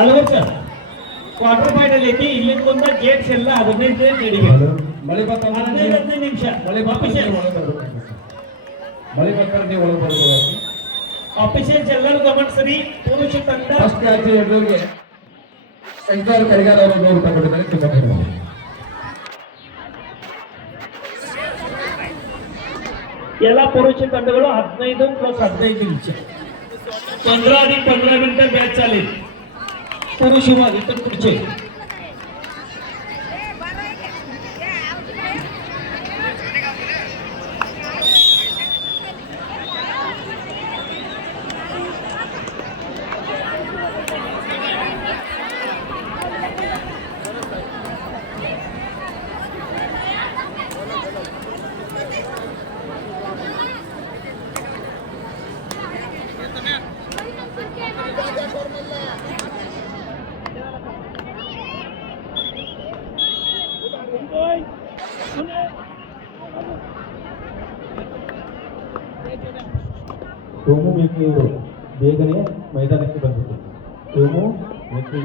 ಅಲ್ವಾ sir? Quarter final ಐತಿ. ಇಲ್ಲಿಂದ ಬಂದ ಗೇಟ್ಸ್ ಎಲ್ಲ 15 ನಡಿಗೆ ಮಳೆ ಬಂತ 15 ನಿಮಿಷ ಮಳೆ ಬಂತ ಒಳಗೆ ಬರ್ಬೇಕು. ಮಳೆ ಬಂತ ನೀವು ಒಳಗೆ ಬರ್ಬೋದು. ಆಫೀಷಿಯಲ್ಸ್ ಎಲ್ಲರೂ ಗಮನಿಸ್ರಿ. ಪುರುಷ ತಂಡ ಫಸ್ಟ್ ಮ್ಯಾಚ್ ಎದುರಿಗೆ ಶಂಕರ್ ಕೈಗಾರ ಅವರು 100 ರೂಪಾಯಿ ಕೊಟ್ಟಿದ್ದಾರೆ. ತುಂಬಾ ಧನ್ಯವಾದ. ಎಲ್ಲ ಪುರುಷ ತಂಡಗಳು 15 + 15 ನಿಮಿಷ 15 मिनिटं मॅच चालेल. पुरुष विभाग इतर पुढचे ಸೋಮು ಬೇಕು ಬೇಗನೆ ಮೈದಾನಕ್ಕೆ ಬಂದಿತ್ತು. ಸೋಮು ಬೇಕು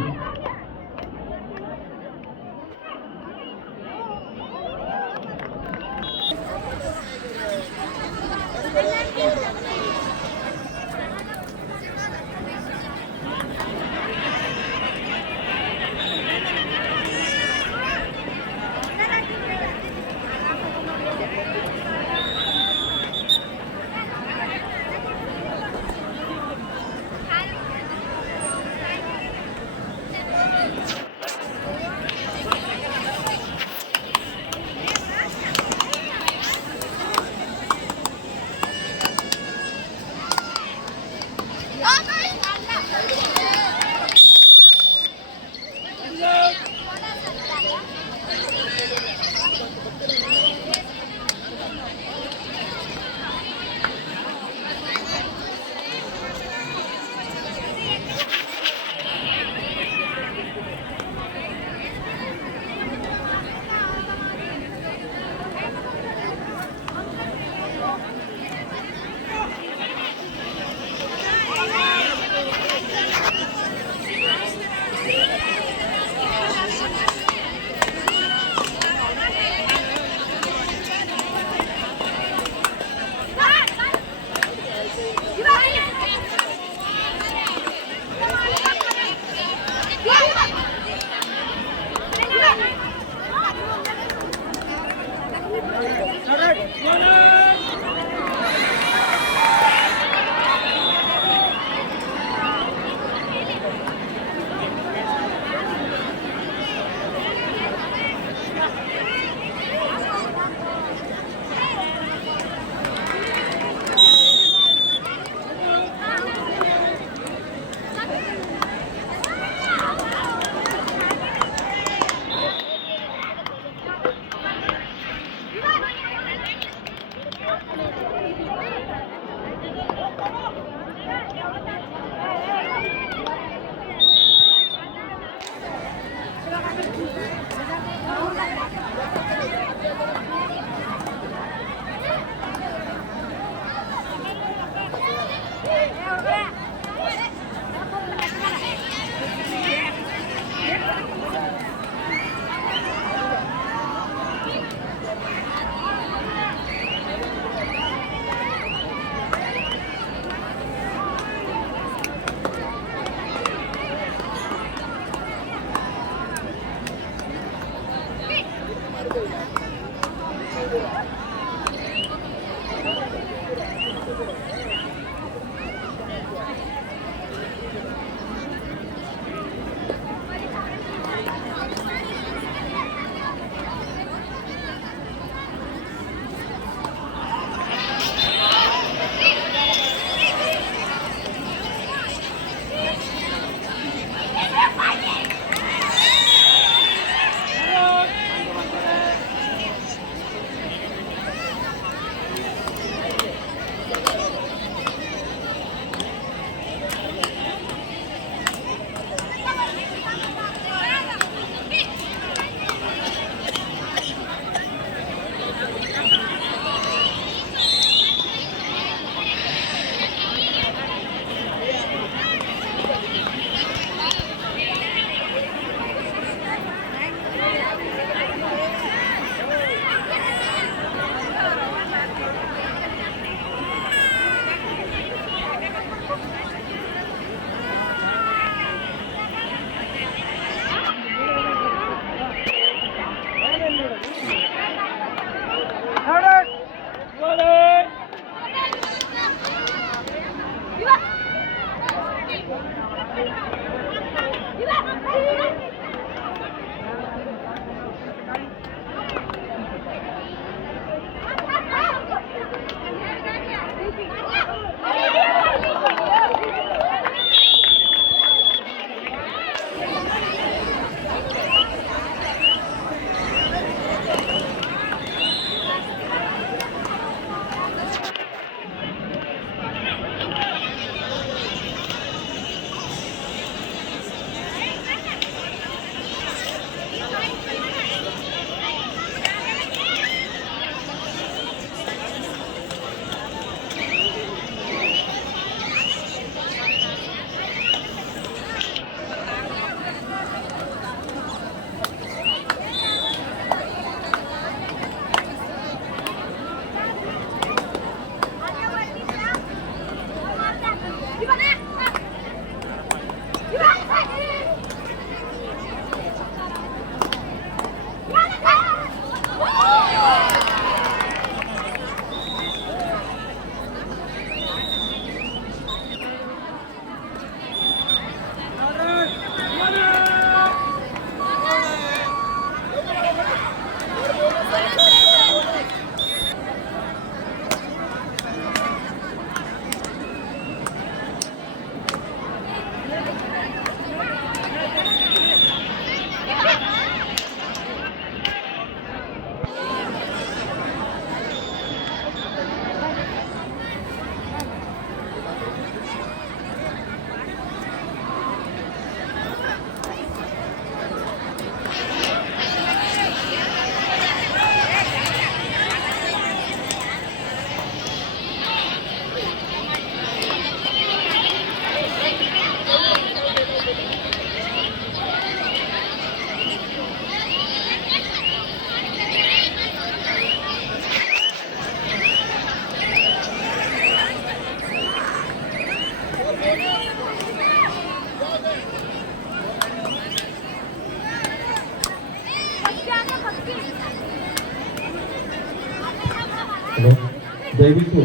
ದಯವಿಟ್ಟು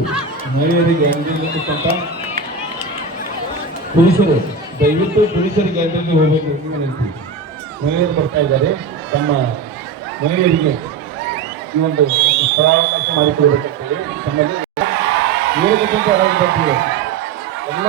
ಮಹಿಳೆಯರಿಗೆ ಅಂದಿರತಕ್ಕಂಥ ಪುರುಷರು ದಯವಿಟ್ಟು ಪುರುಷರ ಗ್ಯಾಲರಿಗೆ ಹೋಗಬೇಕು ಅಂತ ವಿನಂತಿ. ಮಹಿಳೆಯರು ಬರ್ತಾ ಇದ್ದಾರೆ, ತಮ್ಮ ಮಹಿಳೆಯರಿಗೆ ಈ ಒಂದು ಸ್ಥಳಾವಕಾಶ ಮಾಡಿಕೊಡ್ಬೇಕಂತೇಳಿ ತಮ್ಮಲ್ಲಿ 7 ಗಂಟೆ ಅರಾಜು ಬರ್ತೀವಿ ಎಲ್ಲ.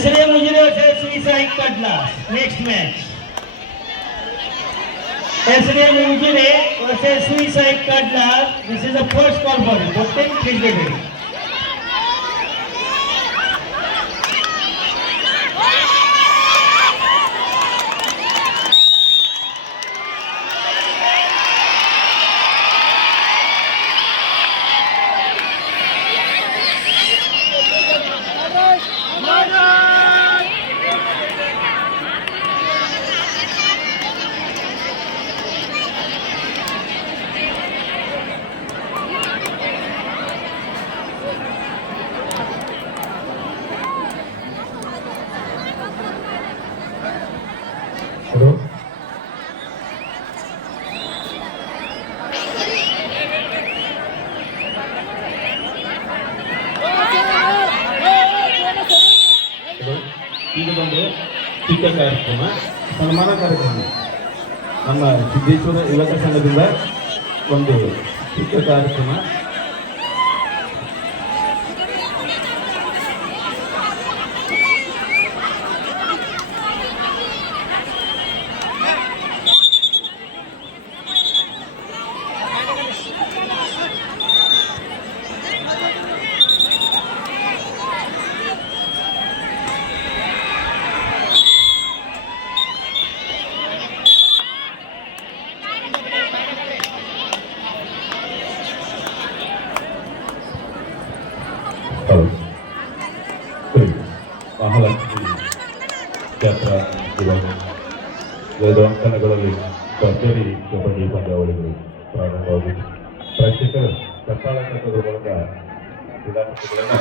SRA Mujire versus Suicide Cutlass. Next match. SRA Mujire versus Suicide Cutlass. This is the first call for it. But then please get ready. Hello. ಈಗ ಬಂದು ಚಿಕ್ಕ ಕಾರ್ಯಕ್ರಮ, ಸನ್ಮಾನ ಕಾರ್ಯಕ್ರಮ. ನಮ್ಮ ಸಿದ್ದೇಶ್ವರ ಯುವಕ ಸಂಘದಿಂದ ಒಂದು ಚಿಕ್ಕ ಕಾರ್ಯಕ್ರಮ. ಮಹಾಲಕ್ಷ್ಮಿ ಜಾತ್ರಾ ವೇದಾಂಕನಗಳಲ್ಲಿ ಭರ್ಜರಿ ಕಬಡ್ಡಿ ಪಂದ್ಯಾವಳಿಗಳು ಪ್ರಾರಂಭವಾಗಿದೆ. ಪ್ರೇಕ್ಷಕರು ಕಟ್ಟಾಳ ಕಟ್ಟದ ಮೂಲಕ ಕ್ರೀಡಾಪಟುಗಳನ್ನು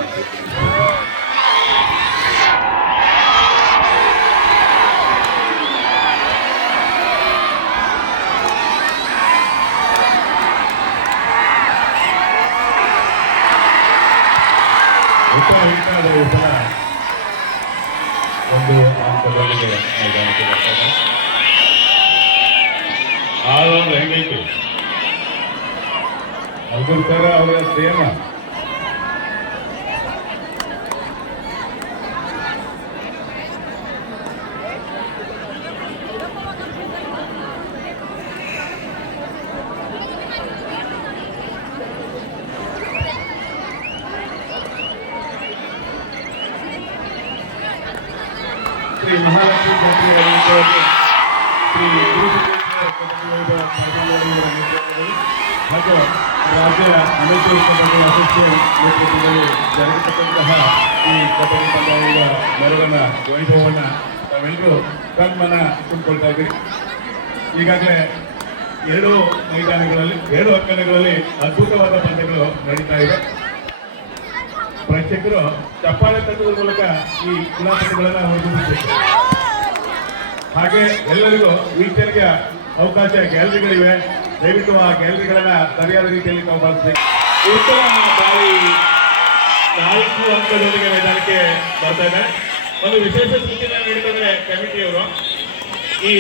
ಒಂದು ಹಂತದೊಂದಿಗೆ ಮೈದಾನಕ್ಕೆ ಬರ್ತಾರೆ. ಆಳೊಂದು ಹೆಂಗೈತಿ ಅದ್ರ ಅವರ ಪ್ರೇಮ. ಶ್ರೀ ಮಹಾಲಕ್ಷ್ಮಿ ಜಾತ್ರೆ ಶ್ರೀ ಹಾಗೂ ರಾಜ್ಯ ಅಮೇಚೂರ್ ಕಬಡ್ಡಿ ಅಸೋಸಿಯೇಷನ್ ನೇತೃತ್ವದಲ್ಲಿ ಜರುಗತಕ್ಕಂತಹ ಈ ಕಬಡ್ಡಿ ಪಂದ್ಯಾವಳಿಯ ಮೆರವನ್ನ ವೈಭವವನ್ನು ತಾವೆಲ್ಲರೂ ಕಣ್ಮನ ತುಂಬಿಕೊಳ್ತಾ ಇದ್ದೀರಿ. ಈಗಾಗಲೇ 2 ಮೈದಾನಗಳಲ್ಲಿ 2 ಅಂಕಣಗಳಲ್ಲಿ ಅದ್ಭುತವಾದ ಪಂದ್ಯಗಳು ನಡೀತಾ ಇದೆ. ಪ್ರೇಕ್ಷಕರು ಚಪ್ಪಾಳೆ ತಟ್ಟುವ ಮೂಲಕ ಈ ಕ್ರೀಡಾಪಟುಗಳನ್ನು ಹೊರತುಪಡಿಸಬೇಕು. ಹಾಗೆ ಎಲ್ಲರಿಗೂ ವೀಕ್ಷಣೆಗೆ ಅವಕಾಶ ಗ್ಯಾಲರಿಗಳಿವೆ. ದಯವಿಟ್ಟು ಆ ಗ್ಯಾಲರಿಗಳನ್ನ ಸರಿಯಾದ ರೀತಿಯಲ್ಲಿ ನಾವು ಬಳಸಬೇಕು. ಉತ್ತಮ ಬಾಳಿ 4 ಅಂಕದೊಂದಿಗೆ ಮೈದಾನಕ್ಕೆ ಬರ್ತಾ ಇದ್ದಾರೆ. ಒಂದು ವಿಶೇಷ ಸೂಚನೆ ನೀಡಿದರೆ ಕಮಿಟಿಯವರು, ಈ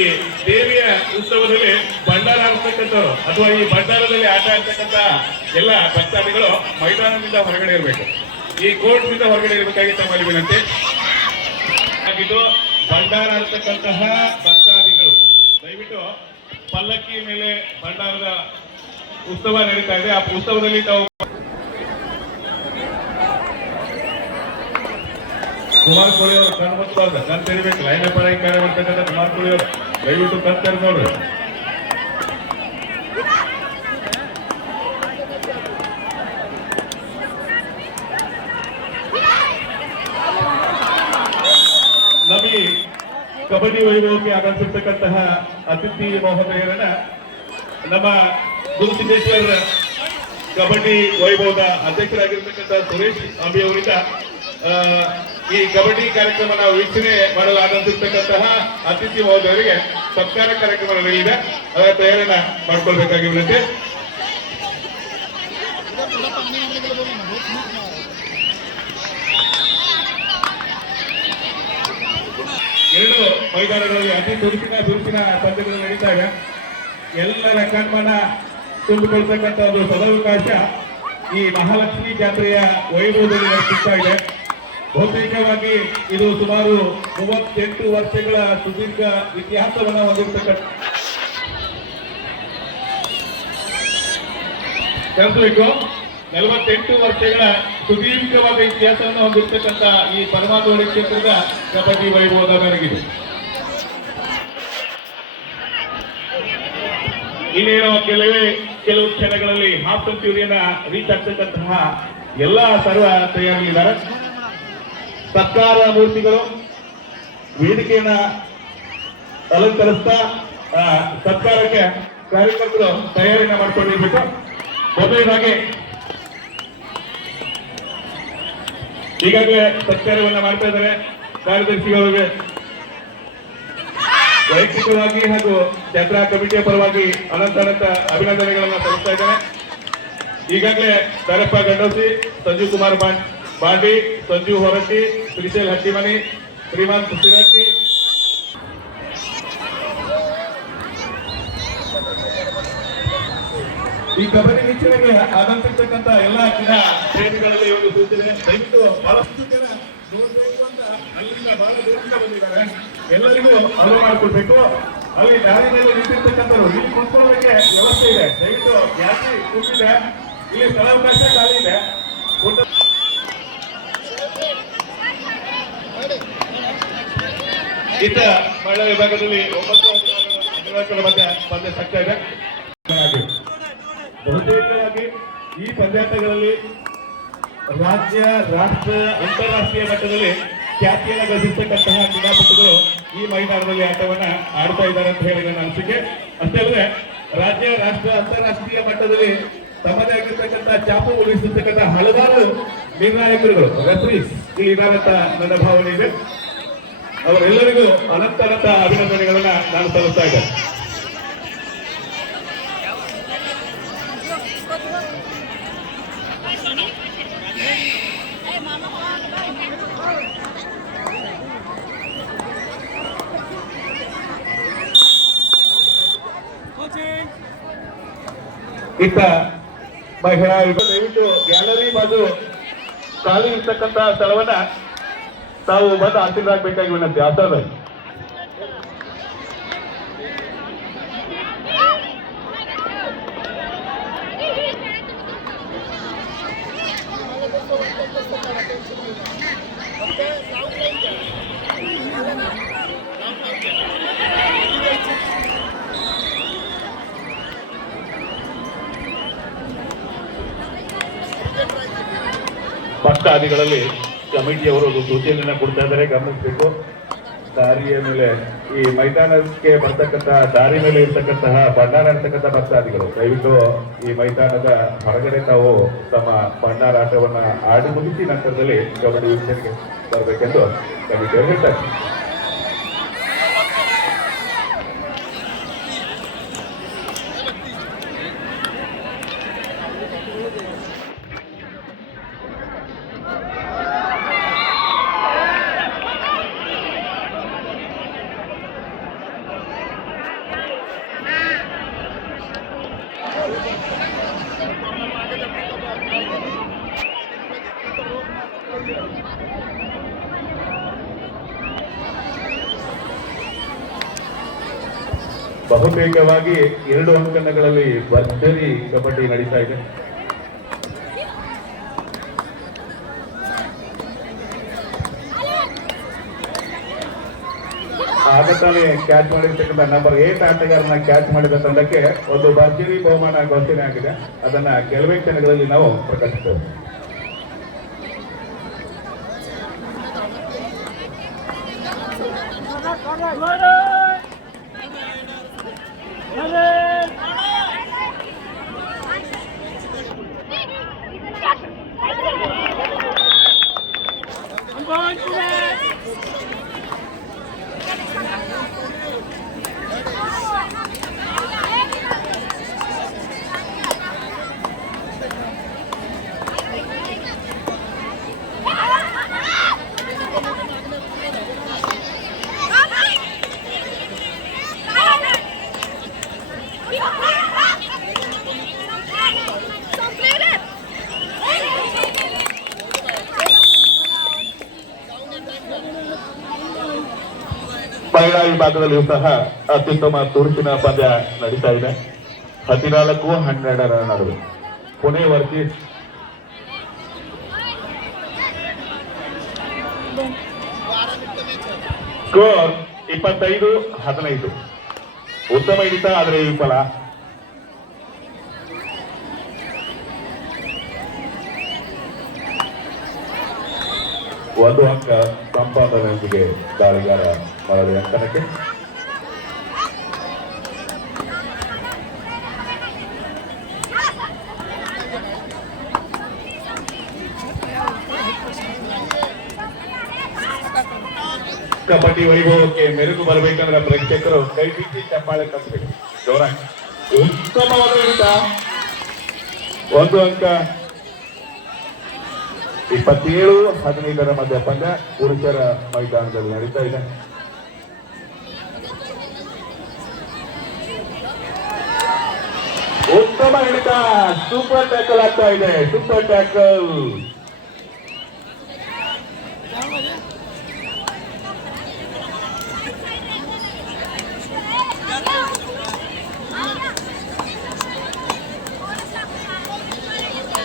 ದೇವಿಯ ಉತ್ಸವದಲ್ಲಿ ಭಂಡಾರ ಆಡ್ತಕ್ಕಂಥವ್ರು ಅಥವಾ ಈ ಭಂಡಾರದಲ್ಲಿ ಆಟ ಆಡ್ತಕ್ಕಂಥ ಎಲ್ಲ ಭಕ್ತಾದಿಗಳು ಮೈದಾನದಿಂದ ಹೊರಗಡೆ ಇರಬೇಕು. ಈ ಕೋರ್ಟ್ನಿಂದ ಹೊರಗಡೆ ಇರಬೇಕಾಗಿ ತಮ್ಮಲ್ಲಿ ವಿನಂತಿ ಆಗಿದ್ದು, ಭಂಡಾರ ಆಡ್ತಕ್ಕಂತಹ ಭಕ್ತಾದಿಗಳು ದಯವಿಟ್ಟು ಪಲ್ಲಕ್ಕಿ ಮೇಲೆ ಭಂಡಾರದ ಉತ್ಸವ ನಡೀತಾ ಇದೆ. ಆ ಉತ್ಸವದಲ್ಲಿ ತಾವು ಕುಮಾರ್ ಕೋಳಿ ಅವರು ಕಣ್ ಮುಚ್ಚಬಾರ್ದು, ಕಣ್ ತೆರಿಬೇಕು. ಲೈನ್ ಪರಾಗಿ ಕಾರ್ಯ ಮಾಡ್ತಕ್ಕಂಥ ಕುಮಾರ್ ಕೋಳಿ ಅವರು ದಯವಿಟ್ಟು ಕಣ್ ತೆರೆದು ನೋಡ್ರಿ. ನಮಗೆ ಕಬಡ್ಡಿ ವೈಭವಕ್ಕೆ ಆಗಮಿಸಿರ್ತಕ್ಕಂತಹ ಅತಿಥಿ ಮಹೋದಯರನ್ನ ನಮ್ಮ ಗುರುಸಿದ್ದೇಶ್ವರ ಕಬಡ್ಡಿ ವೈಭವದ ಅಧ್ಯಕ್ಷರಾಗಿರ್ತಕ್ಕಂಥ ಸುರೇಶ್ ಅಂಬಿ ಅವರಿಂದ ಈ ಕಬಡ್ಡಿ ಕಾರ್ಯಕ್ರಮ ನಾವು ವೀಕ್ಷಣೆ ಮಾಡಲು ಆಗಮಿಸಿರ್ತಕ್ಕಂತಹ ಅತಿಥಿ ಮಹೋದಯರಿಗೆ ಸತ್ಕಾರ ಕಾರ್ಯಕ್ರಮ ನಡೆಯಲಿದೆ. ಅದರ ತಯಾರಿಯನ್ನ ಮಾಡ್ಕೊಳ್ಬೇಕಾಗಿ ವಿನಂತಿ. ಎರಡು ಮೈದಾನಗಳಲ್ಲಿ ಅತಿ ಬಿರುಸಿನ ಪಂದ್ಯಗಳು ನಡೀತಾ ಇದೆ. ಎಲ್ಲರ ಕಣ್ಮನ ತುಂಬಿಕೊಳ್ತಕ್ಕಂಥ ಒಂದು ಸದಾವಕಾಶ ಈ ಮಹಾಲಕ್ಷ್ಮಿ ಜಾತ್ರೆಯ ವೈಭವದಲ್ಲಿ ಸಿಗ್ತಾ ಇದೆ. ಬಹುತೇಕವಾಗಿ ಇದು ಸುಮಾರು 38 ವರ್ಷಗಳ ಸುದೀರ್ಘ ಇತಿಹಾಸವನ್ನು ಹೊಂದಿರತಕ್ಕಂಥ 48 ವರ್ಷಗಳ ಸುದೀರ್ಘವಾದ ಇತಿಹಾಸವನ್ನು ಹೊಂದಿರತಕ್ಕಂಥ ಈ ಪರಮಾತ್ಮ ಕ್ಷೇತ್ರದ ಕಬಡ್ಡಿ ವೈಭವದ ಮೆರಗಿದೆ. ಇನ್ನೇನೋ ಕೆಲವು ಕ್ಷಣಗಳಲ್ಲಿ ಹಾಫ್ ಸೆಂಚುರಿಯನ್ನ ರೀಚ್ ಆಗ್ತಕ್ಕಂತಹ ಎಲ್ಲ ಸರ್ವ ತಯಾರಿದ್ದಾರೆ. ಸರ್ಕಾರ ಮೂರ್ತಿಗಳು ವೇದಿಕೆಯನ್ನ ಅಲಂಕರಿಸ್ತಾ ಸರ್ಕಾರಕ್ಕೆ ಕಾರ್ಯಕರ್ತರು ತಯಾರಿಯನ್ನ ಮಾಡ್ಕೊಂಡಿರ್ಬೇಕು. ಮೊದಲನೇದಾಗಿ ಈಗಾಗಲೇ ಸತ್ಕಾರವನ್ನ ಮಾಡ್ತಾ ಇದ್ದಾರೆ. ಕಾರ್ಯದರ್ಶಿಗಳಿಗೆ ವೈಯಕ್ತಿಕವಾಗಿ ಹಾಗೂ ಜಾತ್ರಾ ಕಮಿಟಿಯ ಪರವಾಗಿ ಅನಂತ ಅಭಿನಂದನೆಗಳನ್ನು ಸಲ್ಲಿಸ್ತಾ ಇದ್ದಾರೆ. ಈಗಾಗಲೇ ದಾರಪ್ಪ ಗಂಡೋಸಿ, ಸಂಜೀವ್ ಕುಮಾರ್ ಬಾಂಡಿ, ಸಂಜೀವ್ ಹೊರಟ್ಟಿ, ಶ್ರೀಶೈಲ್ ಹಟ್ಟಿಮನಿ, ಶ್ರೀಮಂತ್ ಸಿರಟ್ಟಿ, ಈ ಕಬಡ್ಡಿ ವೀಕ್ಷಣೆಗೆ ಆಗಮಿಸಿರ್ತಕ್ಕಂಥ ಎಲ್ಲ ಕ್ರೀಡಾ ಪ್ರೇಮಿಗಳಲ್ಲಿ ಒಂದು ಸೂಚನೆ, ದಯವಿಟ್ಟು ಬಹಳಷ್ಟು ಜನ ನೋಡಬೇಕು ಅಂತ ಅಲ್ಲಿಂದ ಬಹಳ ದೂರದಿಂದ ಬಂದಿದ್ದಾರೆ. ಎಲ್ಲರಿಗೂ ಅನುವು ಮಾಡಿಕೊಡ್ಬೇಕು. ಅಲ್ಲಿ ದಾರಿ ಮೇಲೆ ನಿಂತಿರ್ತಕ್ಕಂಥವ್ರು ಇಲ್ಲಿ ಕುತ್ಕೊಳ್ಳೋದಕ್ಕೆ ವ್ಯವಸ್ಥೆ ಇದೆ. ದಯವಿಟ್ಟು ಜಾಸ್ತಿ ತುಂಬಿದೆ, ಇಲ್ಲಿ ಸ್ಥಳಾವಕಾಶ ಖಾಲಿ ಇದೆ. ಇತ್ತ ಮಹಿಳಾ ವಿಭಾಗದಲ್ಲಿ 9 ಮಧ್ಯ ಪಂದ್ಯ ಸಾಗ್ತಾ ಇದೆ. ಬಹುತೇಕವಾಗಿ ಈ ಪಂದ್ಯಾಟಗಳಲ್ಲಿ ರಾಜ್ಯ, ರಾಷ್ಟ್ರ, ಅಂತಾರಾಷ್ಟ್ರೀಯ ಮಟ್ಟದಲ್ಲಿ ಖ್ಯಾತಿಯನ್ನು ಗಳಿಸಿರ್ತಕ್ಕಂತಹ ಕ್ರೀಡಾಪಟುಗಳು ಈ ಮೈದಾನದಲ್ಲಿ ಆಟವನ್ನ ಆಡ್ತಾ ಇದ್ದಾರೆ ಅಂತ ಹೇಳಿ ನನ್ನ ಅನಿಸಿಕೆ. ಅಷ್ಟೇ ಅಲ್ಲದೆ ರಾಜ್ಯ, ರಾಷ್ಟ್ರ, ಅಂತಾರಾಷ್ಟ್ರೀಯ ಮಟ್ಟದಲ್ಲಿ ತಮ್ಮದೇ ಆಗಿರ್ತಕ್ಕಂಥ ಚಾಪು ಉಳಿಸಿರ್ತಕ್ಕಂಥ ಹಲವಾರು ನಿರ್ಣಾಯಕರುಗಳು, ರೆಫರೀಸ್ ಇಲ್ಲಿ ಇದಾರಂತ ನನ್ನ ಭಾವನೆ ಇದೆ. ಅವರೆಲ್ಲರಿಗೂ ಅನಂತ ಅಭಿನಂದನೆಗಳನ್ನ ನಾನು ಸಲ್ಲಿಸ್ತಾ ಇದ್ದೇನೆ. ಇತ್ತ ಮಹಿಳಾ ದಯವಿಟ್ಟು ಗ್ಯಾಲರಿ ಬಾಜು ಖಾಲಿ ಇರ್ತಕ್ಕಂಥ ಸ್ಥಳವನ್ನ ತಾವು ಬಂದು ಆಶೀರ್ವಾದಬೇಕಾಗಿ ವಿನಂತಿ. ಆಸರ ಭಕ್ತಾದಿಗಳಲ್ಲಿ ಕಮಿಟಿಯವರು ಒಂದು ಸೂಚನೆಯನ್ನ ಕೊಡ್ತಾ ಇದ್ದಾರೆ, ಗಮನಿಸಬೇಕು. ದಾರಿಯ ಮೇಲೆ ಈ ಮೈದಾನಕ್ಕೆ ಬರ್ತಕ್ಕಂತಹ ದಾರಿ ಮೇಲೆ ಇರ್ತಕ್ಕಂತಹ ಭಂಡಾರ ಇರ್ತಕ್ಕಂಥ ಭಕ್ತಾದಿಗಳು ದಯವಿಟ್ಟು ಈ ಮೈದಾನದ ಹೊರಗಡೆ ತಾವು ತಮ್ಮ ಭಂಡಾರ ಆಟವನ್ನ ಆಡಿ ಮುಗಿಸಿ ನಂತರದಲ್ಲಿ ಕಬಡ್ಡಿ ವೀಕ್ಷಣೆಗೆ ಬರಬೇಕೆಂದು ಕಮಿಟಿಯವರು ಹೇಳ್ತಾರೆ. ಬಹುತೇಕವಾಗಿ 2 ಅಂಕಣಗಳಲ್ಲಿ ಭರ್ಜರಿ ಕಬಡ್ಡಿ ನಡೀತಾ ಇದೆ. ಆಗತಾನೆ ಕ್ಯಾಚ್ ಮಾಡಿರ್ತಕ್ಕಂಥ ನಂಬರ್ 8 ಆಟಗಾರನ ಕ್ಯಾಚ್ ಮಾಡಿದ ತಂಡಕ್ಕೆ ಒಂದು ಭರ್ಜರಿ ಬಹುಮಾನ ಘೋಷಣೆ ಆಗಿದೆ. ಅದನ್ನ ಕೆಲವೇ ಕ್ಷಣಗಳಲ್ಲಿ ನಾವು ಪ್ರಕಟಿಸ್ತೇವೆ. ಮಹಿಳಾ ವಿಭಾಗದಲ್ಲಿಯೂ ಸಹ ಅತ್ಯುತ್ತಮ ತುರುಪಿನ ಪಂದ್ಯ ನಡೀತಾ ಇದೆ. 14-12 ನಡುವೆ ಪುಣೆ ವರ್ಸಸ್ ಸ್ಕೋರ್ 25-15. ಉತ್ತಮ ಹಿಡಿತ, ಆದರೆ ವಿಫಲ. ಒಂದು ಅಂಕ ಸಂಪಾದನೆಯೊಂದಿಗೆ ದಾಳಿಗಾರ ಮರಳಿ ಅಂಕಣಕ್ಕೆ. ಕಬಡ್ಡಿ ವೈಭವಕ್ಕೆ ಮೆರುಗು ಬರಬೇಕಂದ್ರೆ ಪ್ರೇಕ್ಷಕರು ಕೈ ಬಿಚ್ಚಿ ಚಪ್ಪಾಳೆ ಕಟ್ಟಬೇಕು. ಜೋರಾಗಿ ಉತ್ತಮವಾದ ಹಿಡಿತ. ಒಂದು ಅಂಕ. 27-15 ಮಧ್ಯ ಪಂದ್ಯ ಪುರುಷರ ಮೈದಾನದಲ್ಲಿ ನಡೀತಾ ಇದೆ. ಉತ್ತಮ ಹಿಡಿತ. ಸೂಪರ್ ಟ್ಯಾಕಲ್ ಆಗ್ತಾ ಇದೆ. Super tackle.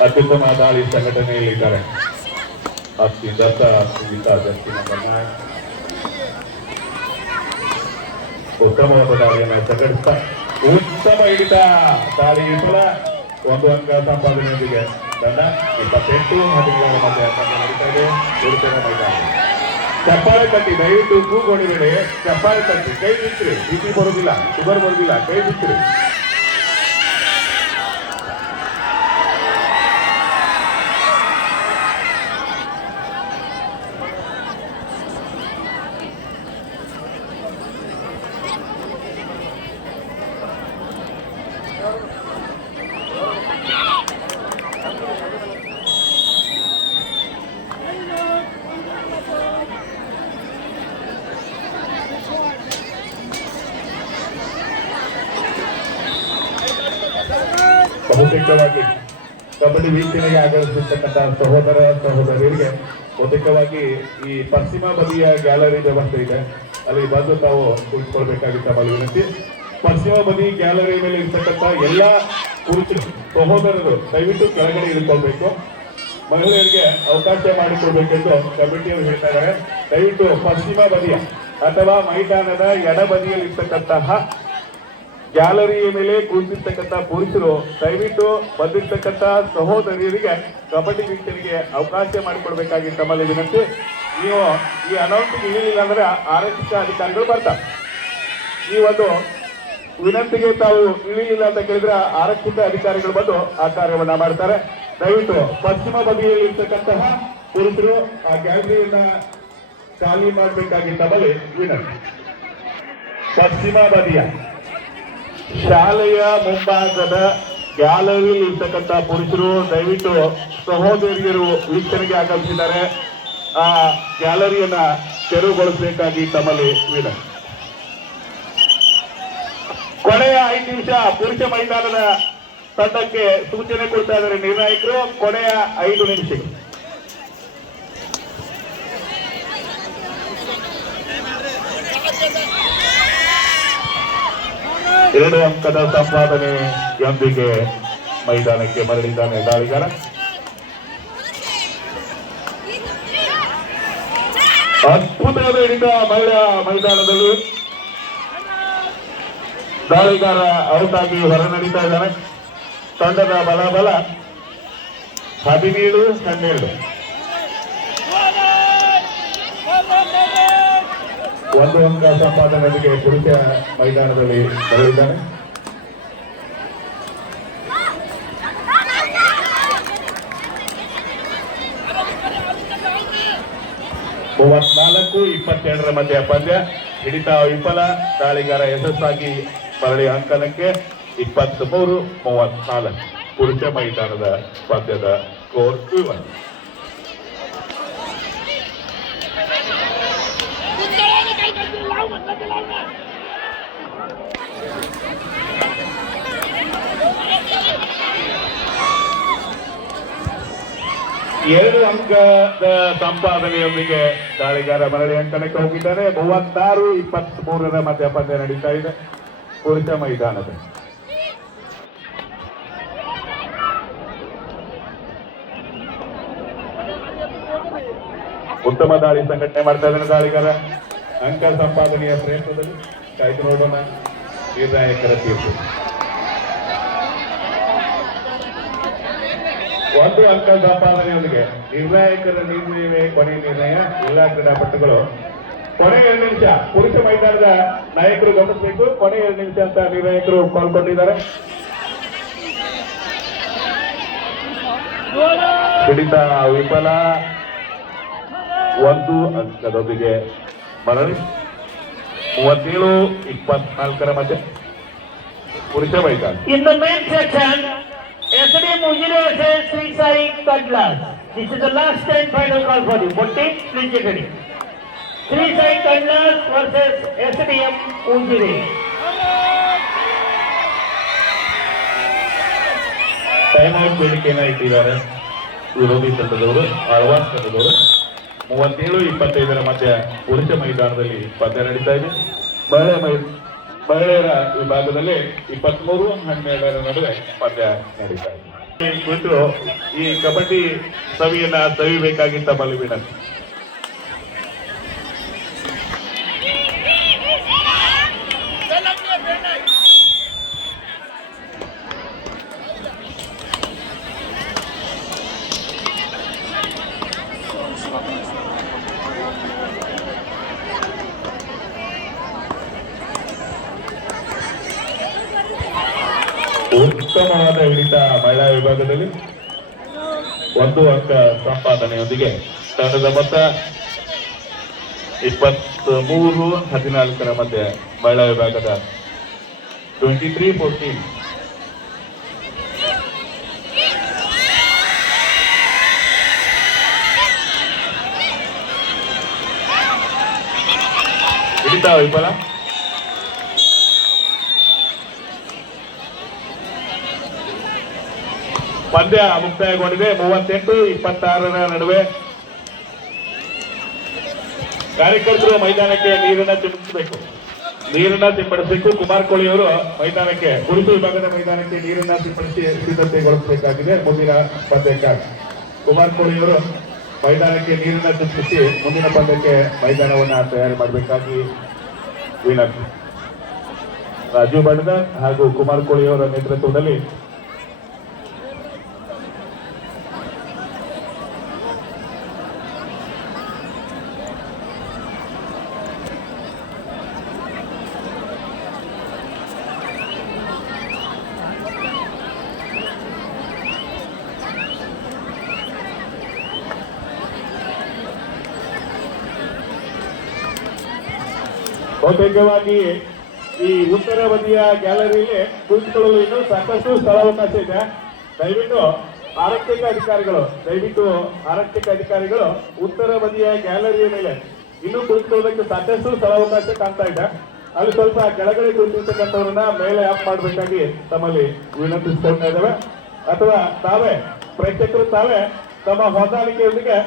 ಅತ್ಯುತ್ತಮ ದಾಳಿ ಸಂಘಟನೆಯಲ್ಲಿದ್ದಾರೆ. ದತ್ತ ಜಸ್ತಿನ ಬಣ್ಣ ಉತ್ತಮವಾದ ದಾಳಿಯನ್ನು ಸಂಘಟಿಸ್ತಾ ಉತ್ತಮ ಹಿಡಿತ. ದಾಳಿ ವಿಫಲ. ಒಂದು ಅಂಕ ಸಂಪಾದನೆಯೊಂದಿಗೆ ದಂಡ. 28-17 ಮಧ್ಯ ಪಂದ್ಯ ನಡೀತಾ ಇದೆ ಪುರುಷರ ಮೈದಾನ. ಚಪ್ಪಾಳೆ ತಟ್ಟಿ, ದಯವಿಟ್ಟು ಕೂಗೊಂಡಿಬೇಡಿ. ಚಪ್ಪಾಳೆ ತಟ್ಟಿ, ಕೈ ಬಿಚ್ಚಿರಿ. ಬಿಸಿ ಬರುದಿಲ್ಲ, ಶುಗರ್ ಬರುದಿಲ್ಲ, ಕೈ ಬಿಚ್ಚಿರಿ. ಬಹುತೇಕವಾಗಿ ಕಬಡ್ಡಿ ವೀಕ್ಷಣೆಗೆ ಆಗಮಿಸಿರ್ತಕ್ಕಂಥ ಸಹೋದರ ಸಹೋದರಿಯರಿಗೆ ಬಹುತೇಕವಾಗಿ ಈ ಪಶ್ಚಿಮ ಬದಿಯ ಗ್ಯಾಲರಿ ವ್ಯವಸ್ಥೆ ಇದೆ, ಅಲ್ಲಿ ಬಂದು ತಾವು ಕುಳಿತುಕೊಳ್ಬೇಕಾಗಿತ್ತ ವಿನಂತಿ. ಪಶ್ಚಿಮ ಬದಿ ಗ್ಯಾಲರಿ ಮೇಲೆ ಇರ್ತಕ್ಕಂಥ ಎಲ್ಲ ಪುರುಷ ಸಹೋದರರು ದಯವಿಟ್ಟು ಕೆಳಗಡೆ ಇಳ್ಕೊಳ್ಬೇಕು. ಮಹಿಳೆಯರಿಗೆ ಅವಕಾಶ ಮಾಡಿಕೊಡ್ಬೇಕೆಂದು ಕಮಿಟಿಯವರು ಹೇಳ್ತಾ ಇದ್ದಾರೆ. ದಯವಿಟ್ಟು ಪಶ್ಚಿಮ ಬದಿಯ ಅಥವಾ ಮೈದಾನದ ಎಡಬದಿಯಲ್ಲಿ ಇರ್ತಕ್ಕಂತಹ ಗ್ಯಾಲರಿಯ ಮೇಲೆ ಕುಳಿತಿರ್ತಕ್ಕಂಥ ಪುರುಷರು ದಯವಿಟ್ಟು ಬಂದಿರ್ತಕ್ಕಂಥ ಸಹೋದರಿಯರಿಗೆ ಕಬಡ್ಡಿ ವೀಕ್ಷಣೆಗೆ ಅವಕಾಶ ಮಾಡಿಕೊಡ್ಬೇಕಾಗಿ ತಮ್ಮಲ್ಲಿ ವಿನಂತಿ. ನೀವು ಈ ಅನೌನ್ಸಿಂಗ್ ಇರಲಿಲ್ಲ ಅಂದ್ರೆ ಆರಕ್ಷಕ ಅಧಿಕಾರಿಗಳು ಬರ್ತಾರೆ. ಈ ಒಂದು ವಿನಂತಿಗೆ ತಾವು ಇಳಿಲಿಲ್ಲ ಅಂತ ಕೇಳಿದ್ರೆ ಆರಕ್ಷಕ ಅಧಿಕಾರಿಗಳು ಬಂದು ಆ ಕಾರ್ಯವನ್ನ ಮಾಡ್ತಾರೆ. ದಯವಿಟ್ಟು ಪಶ್ಚಿಮ ಬದಿಯಲ್ಲಿ ಇರ್ತಕ್ಕಂತಹ ಪುರುಷರು ಆ ಗ್ಯಾಲರಿಯನ್ನ ಖಾಲಿ ಮಾಡಬೇಕಾಗಿ ತಮ್ಮಲ್ಲಿ ವಿನಂತಿ. ಪಶ್ಚಿಮ ಬದಿಯ ಶಾಲೆಯ ಮುಂಭಾಗದ ಗ್ಯಾಲರಿ ಇರ್ತಕ್ಕಂಥ ಪುರುಷರು ದಯವಿಟ್ಟು ಸಹೋದರಿಯರು ವೀಕ್ಷಣೆಗೆ ಆಗಮಿಸಿದ್ದಾರೆ. ಆ ಗ್ಯಾಲರಿಯನ್ನ ತೆರವುಗೊಳಿಸಬೇಕಾಗಿ ತಮ್ಮಲ್ಲಿ ವಿನಂತಿ. ಕೊನೆಯ 5 ನಿಮಿಷ ಪುರುಷ ಮೈದಾನದ ತಂಡಕ್ಕೆ ಸೂಚನೆ ಕೊಡ್ತಾ ಇದ್ದಾರೆ ನಿರ್ಣಾಯಕರು. ಕೊನೆಯ 5 ನಿಮಿಷಗಳು. 2 ಅಂಕದ ಸಂಪಾದನೆಯೊಂದಿಗೆ ಮೈದಾನಕ್ಕೆ ಮರಳಿದ್ದಾನೆ ದಾಳಿಗಾರ. ಅದ್ಭುತವಾದ ಹಿಡಿತ ಮಹಿಳಾ ಮೈದಾನದಲ್ಲಿ. ದಾಳಿಗಾರ ಔಟ್ ಆಗಿ ಹೊರ ನಡೀತಾ ಇದ್ದಾನೆ. ತಂಡದ ಬಲ 17-12. 1 ಅಂಕ ಸಂಪಾದನೆಯೊಂದಿಗೆ ಪುರುಷ ಮೈದಾನದಲ್ಲಿ ಮರಳಿದ್ದಾನೆ. ಮೂವತ್ನಾಲ್ಕು 22 ಮಧ್ಯ ಪಂದ್ಯ. ಹಿಡಿತ ವಿಫಲ. ದಾಳಿಗಾರ ಯಶಸ್ಸಾಗಿ ಮರಳಿ ಅಂಕಣಕ್ಕೆ. 23-34 ಪುರುಷ ಮೈದಾನದ ಪಂದ್ಯದ ಸ್ಕೋರ್ 1. 2 ಅಂಕದ ಸಂಪಾದನೆಯೊಂದಿಗೆ ದಾಳಿಗಾರ ಮರಳಿ ಅಂಕಣಕ್ಕೆ ಹೋಗಿದ್ದಾರೆ. 36-23 ಮಧ್ಯ ಪಂದ್ಯ ನಡೀತಾ ಇದೆ ಪುರುಷ ಮೈದಾನದಲ್ಲಿ. ಉತ್ತಮ ದಾಳಿ ಸಂಘಟನೆ ಮಾಡ್ತಾ ಇದ್ದಾನೆ ದಾಳಿಗಾರ. ಅಂಕ ಸಂಪಾದನೆಯ ಪ್ರಯತ್ನದಲ್ಲಿ ಕಾಯ್ದು ನೋಡೋಣ ನಿರ್ಣಾಯಕರ ತೀರ್ಪು. 1 ಅಂಕ ಸಂಪಾದನೆಯೊಂದಿಗೆ ನಿರ್ಣಾಯಕರ ನಿರ್ಣಯವೇ ಕೊನೆಯ ನಿರ್ಣಯ. ಎಲ್ಲಾ ಕ್ರೀಡಾಪಟುಗಳು ಕೊನೆ 2 ನಿಮಿಷ ಪುರುಷ ಮೈದಾನದ ನಾಯಕರು ಗಮನಿಸಬೇಕು. ಕೊನೆ 2 ನಿಮಿಷ ಅಂತ ನಿರ್ಣಾಯಕರು ಪಾಲ್ಗೊಂಡಿದ್ದಾರೆ. ಹಿಡಿತ ವಿಫಲ. 1 ಅಂಕದೊಂದಿಗೆ ಮರಳಿ 37-24 ಮಧ್ಯೆ ಪುರುಷ ಮೈದಾನ. In the main section, SDM Ujire versus Sri Sai Kadlas. This is the last and final call for you. Botti, please get ready. Sri Sai Kadlas versus SDM Ujire. Time out ಬೇಡಿಕೆಯನ್ನ ಇಟ್ಟಿದ್ದಾರೆ ವಿರೋಧಿ ತಂಡದವರು. ಆಳ್ವಾಸ್ ತಂಡದವರು 37-25 ಮಧ್ಯ ಪುರುಷ ಮೈದಾನದಲ್ಲಿ ಪಂದ್ಯ ನಡೀತಾ ಇದೆ. ಮಹಿಳೆಯರ ವಿಭಾಗದಲ್ಲಿ 23-12 ನಡುವೆ ಪಂದ್ಯ ನಡೀತಾ ಇದೆ. ಕುರಿತು ಈ ಕಬಡ್ಡಿ ಸವಿಯನ್ನ ಸವಿಬೇಕಾಗಿದ್ದ ತಮ್ಮಲ್ಲಿ ವಿನಂತಿ. ಉತ್ತಮವಾದ ಹಿಡಿತ ಮಹಿಳಾ ವಿಭಾಗದಲ್ಲಿ 1 ಅಂಕ ಸಂಪಾದನೆಯೊಂದಿಗೆ ತಂಡದ ಮೊತ್ತ 23-14 ಮಧ್ಯೆ ಮಹಿಳಾ ವಿಭಾಗದ 23-14. ಹಿಡಿತ ವಿಫಲ. ಪಂದ್ಯ ಮುಕ್ತಾಯಗೊಂಡಿದೆ 38-26 ನಡುವೆ. ಕಾರ್ಯಕರ್ತರು ಮೈದಾನಕ್ಕೆ ನೀರನ್ನ ಸಿಂಪಡಿಸಬೇಕು. ಕುಮಾರ್ ಕೋಳಿ ಅವರು ಮೈದಾನಕ್ಕೆ ಪುರುಷ ವಿಭಾಗದ ಮೈದಾನಕ್ಕೆ ನೀರನ್ನ ಸಿಂಪಡಿಸಿ ಸಿದ್ಧತೆಗೊಳಿಸಬೇಕಾಗಿದೆ ಮುಂದಿನ ಪಂದ್ಯಕ್ಕಾಗಿ. ಕುಮಾರ್ ಕೋಳಿ ಅವರು ಮೈದಾನಕ್ಕೆ ನೀರನ್ನ ಸಿಂಪಡಿಸಿ ಮುಂದಿನ ಪಂದ್ಯಕ್ಕೆ ಮೈದಾನವನ್ನ ತಯಾರಿ ಮಾಡಬೇಕಾಗಿ ವಿನಂತಿ. ರಾಜು ಬಡ್ದಾರ್ ಹಾಗೂ ಕುಮಾರ್ ಕೋಳಿ ಅವರ ನೇತೃತ್ವದಲ್ಲಿ ಬಹುತೇಕವಾಗಿ ಈ ಉತ್ತರ ಬದಿಯ ಗ್ಯಾಲರಿಯಲ್ಲಿ ಕುಳಿತುಕೊಳ್ಳಲು ಇನ್ನೂ ಸಾಕಷ್ಟು ಸ್ಥಳಾವಕಾಶ ಇದೆ. ದಯವಿಟ್ಟು ಆರಕ್ಷಕ ಅಧಿಕಾರಿಗಳು ಉತ್ತರ ಬದಿಯ ಗ್ಯಾಲರಿಯ ಮೇಲೆ ಇನ್ನೂ ಕುಳಿತುಕೊಳ್ಳೋದಕ್ಕೆ ಸಾಕಷ್ಟು ಸ್ಥಳಾವಕಾಶ ಕಾಣ್ತಾ ಇದೆ. ಅಲ್ಲಿ ಸ್ವಲ್ಪ ಕೆಳಗಡೆ ಕುಳಿತಿರ್ತಕ್ಕಂಥವ್ರನ್ನ ಮೇಲೆ ಆಫ್ ಮಾಡಬೇಕಾಗಿ ತಮ್ಮಲ್ಲಿ ವಿನಂತಿಸ್ಕೊಳ್ತಾ ಇದ್ದೇವೆ. ಅಥವಾ ಪ್ರೇಕ್ಷಕರು ತಾವೇ ತಮ್ಮ ಹೊಂದಾಣಿಕೆಯೊಂದಿಗೆ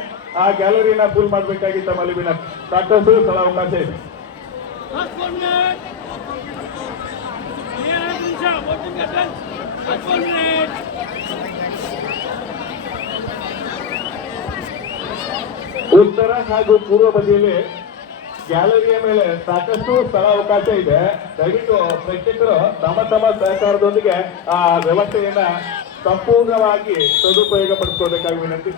ಆ ಗ್ಯಾಲರಿನ ಫುಲ್ ಮಾಡಬೇಕಾಗಿ ತಮ್ಮಲ್ಲಿ ವಿನಂತಿ. ಸಾಕಷ್ಟು ಸ್ಥಳಾವಕಾಶ ಇದೆ. ಉತ್ತರ ಹಾಗೂ ಪೂರ್ವ ಬದಿಯಲ್ಲಿ ಗ್ಯಾಲರಿಯ ಮೇಲೆ ಸಾಕಷ್ಟು ಸ್ಥಳಾವಕಾಶ ಇದೆ. ದಯವಿಟ್ಟು ಪ್ರೇಕ್ಷಕರು ತಮ್ಮ ಸಹಕಾರದೊಂದಿಗೆ ಆ ವ್ಯವಸ್ಥೆಯನ್ನ ಸಂಪೂರ್ಣವಾಗಿ ಸದುಪಯೋಗ ಪಡಿಸಿಕೊಳ್ಳಬೇಕಾಗಿ ವಿನಂತಿ.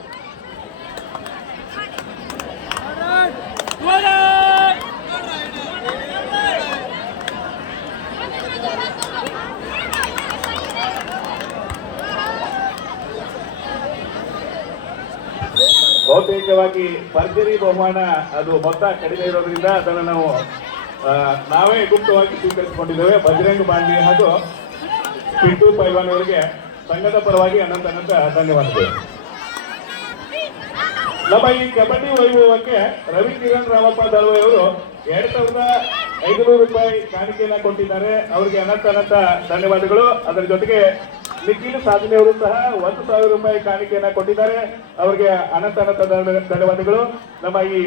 ಬಹುತೇಕವಾಗಿ ಭರ್ಜರಿ ಬಹುಮಾನ ಅದು ಮೊತ್ತ ಕಡಿಮೆ ಇರೋದ್ರಿಂದ ಅದನ್ನು ನಾವು ನಾವೇ ಗುಪ್ತವಾಗಿ ಸ್ವೀಕರಿಸಿಕೊಂಡಿದ್ದೇವೆ. ಬಜರಂಗ್ ಬಾಂಡಿ ಹಾಗೂ ಪಿಂಟು ಪೈಲ್ವಾನ್ ಅವರಿಗೆ ಸಂಘದ ಪರವಾಗಿ ಅನಂತ ಧನ್ಯವಾದಗಳು. ನಮ್ಮ ಈ ಕಬಡ್ಡಿ ವೈಭವಕ್ಕೆ ರವಿ ಕಿರಣ್ ರಾಮಪ್ಪ ದಳವಾಯಿ ಅವರು 2500 ರೂಪಾಯಿ ಕಾಣಿಕೆಯನ್ನ ಕೊಟ್ಟಿದ್ದಾರೆ. ಅವರಿಗೆ ಅನಂತ ಧನ್ಯವಾದಗಳು. ಅದರ ಜೊತೆಗೆ ನಿಖಿಲ್ ಸಾಧನೆ ಅವರು ಸಹ 1,000 ರೂಪಾಯಿ ಕಾಣಿಕೆಯನ್ನ ಕೊಟ್ಟಿದ್ದಾರೆ. ಅವರಿಗೆ ಅನಂತ ಧನ್ಯವಾದಗಳು. ನಮ್ಮ ಈ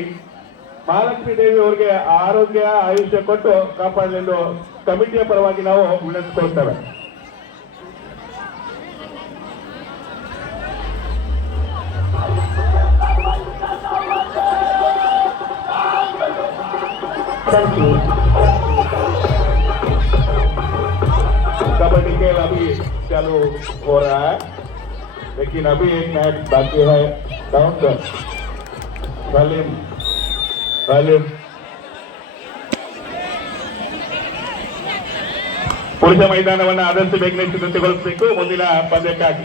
ಮಹಾಲಕ್ಷ್ಮೀ ದೇವಿ ಅವರಿಗೆ ಆರೋಗ್ಯ ಆಯುಷ್ಯ ಕೊಟ್ಟು ಕಾಪಾಡಲೆಂದು ಕಮಿಟಿಯ ಪರವಾಗಿ ನಾವು ವಿನಂತಿಸಿಕೊಳ್ತೇವೆ. Thank you. कबड्डी खेल अभी चालू हो रहा है, लेकिन अभी एक मैच बाकी है. काउंटर सलीम ಪುರುಷ ಮೈದಾನವನ್ನು ಆದಷ್ಟು ಬೇಗನೆ ಸಿದ್ಧತೆಗೊಳಿಸಬೇಕು ಮುಂದಿನ ಪಂದ್ಯಕ್ಕಾಗಿ.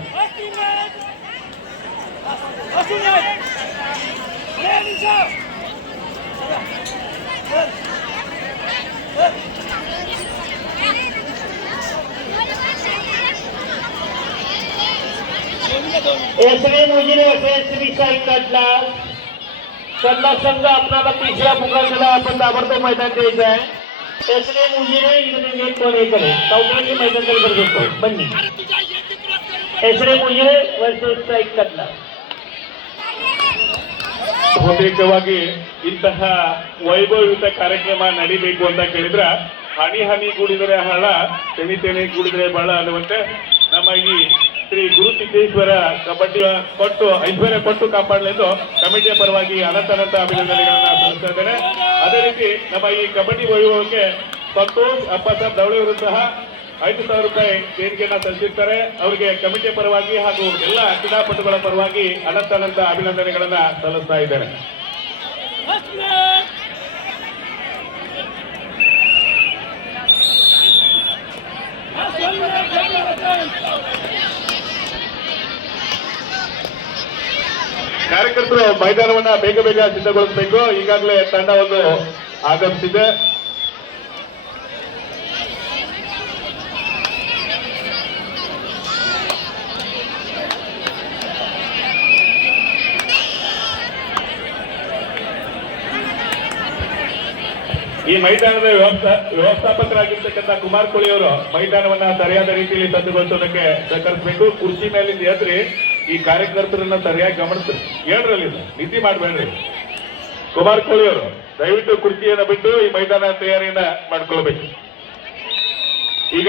एसरे मुजिरे श्री साई कटलास संघ आपल्याला तिसऱ्या मुकाबला आपण ताबडतोब मैदान द्यायचं आहे. एसरे मुजिरे इकडे एक कोण इकडे चौघांनी मैदान करतो बन्नी. एसरे मुजिरे वर्सेस साई कटलास. ಬಹುತೇಕವಾಗಿ ಇಂತಹ ವೈಭವಯುತ ಕಾರ್ಯಕ್ರಮ ನಡೀಬೇಕು ಅಂತ ಕೇಳಿದ್ರ ಹನಿ ಕೂಡಿದರೆ ಹಳ, ತೆನೆ ಕೂಡಿದರೆ ಬಹಳ ಅನ್ನುವಂತೆ ನಮ್ಮ ಈ ಶ್ರೀ ಗುರು ಸಿದ್ದೇಶ್ವರ ಕಬಡ್ಡಿ ಕೊಟ್ಟು ಐಶ್ವರ್ಯ ಕೊಟ್ಟು ಕಾಪಾಡಲೆಂದು ಕಮಿಟಿಯ ಪರವಾಗಿ ಅನಂತ ಅಭಿನಂದನೆಗಳನ್ನ ಸಲ್ಲಿಸ್ತಾ ಇದ್ದೇನೆ. ಅದೇ ರೀತಿ ನಮ್ಮ ಈ ಕಬಡ್ಡಿ ವೈಭವಕ್ಕೆ ಸಂತೋಷ್ ಅಪ್ಪಸಾಬ್ ದವಳೆಯವರು ಸಹ 5,000 ರೂಪಾಯಿ ದೇಣಿಗೆಯನ್ನ ಸಲ್ಲಿಸಿರ್ತಾರೆ. ಅವರಿಗೆ ಕಮಿಟಿಯ ಪರವಾಗಿ ಹಾಗೂ ಎಲ್ಲ ಕ್ರೀಡಾಪಟುಗಳ ಪರವಾಗಿ ಅನಂತ ಅಭಿನಂದನೆಗಳನ್ನ ಸಲ್ಲಿಸ್ತಾ ಇದ್ದೇನೆ. ಕಾರ್ಯಕರ್ತರು ಮೈದಾನವನ್ನ ಬೇಗ ಸಿದ್ಧಗೊಳಿಸಬೇಕು. ಈಗಾಗಲೇ ತಂಡ ಒಂದು ಆಗಮಿಸಿದೆ. ಈ ಮೈದಾನದ ವ್ಯವಸ್ಥಾಪಕರಾಗಿರ್ತಕ್ಕಂಥ ಕುಮಾರ್ ಕೋಳಿ ಅವರು ಮೈದಾನವನ್ನ ಸರಿಯಾದ ರೀತಿಯಲ್ಲಿ ಸಜ್ಜುಗೊಳಿಸೋದಕ್ಕೆ ಸಹಕರಿಸಬೇಕು. ಕುರ್ಚಿ ಮೇಲಿಂದ ಎದ್ರಿ ಈ ಕಾರ್ಯಕರ್ತರನ್ನ ಸರಿಯಾಗಿ ಗಮನಿಸ್ರಿ, ಹೇಳ್ರಲ್ಲಿ ನೀತಿ ಮಾಡಬೇಡ್ರಿ. ಕುಮಾರ್ ಕೋಳಿ ಅವರು ದಯವಿಟ್ಟು ಕುರ್ಚಿಯನ್ನು ಬಿಟ್ಟು ಈ ಮೈದಾನ ತಯಾರಿಯನ್ನ ಮಾಡ್ಕೊಳ್ಬೇಕು. ಈಗ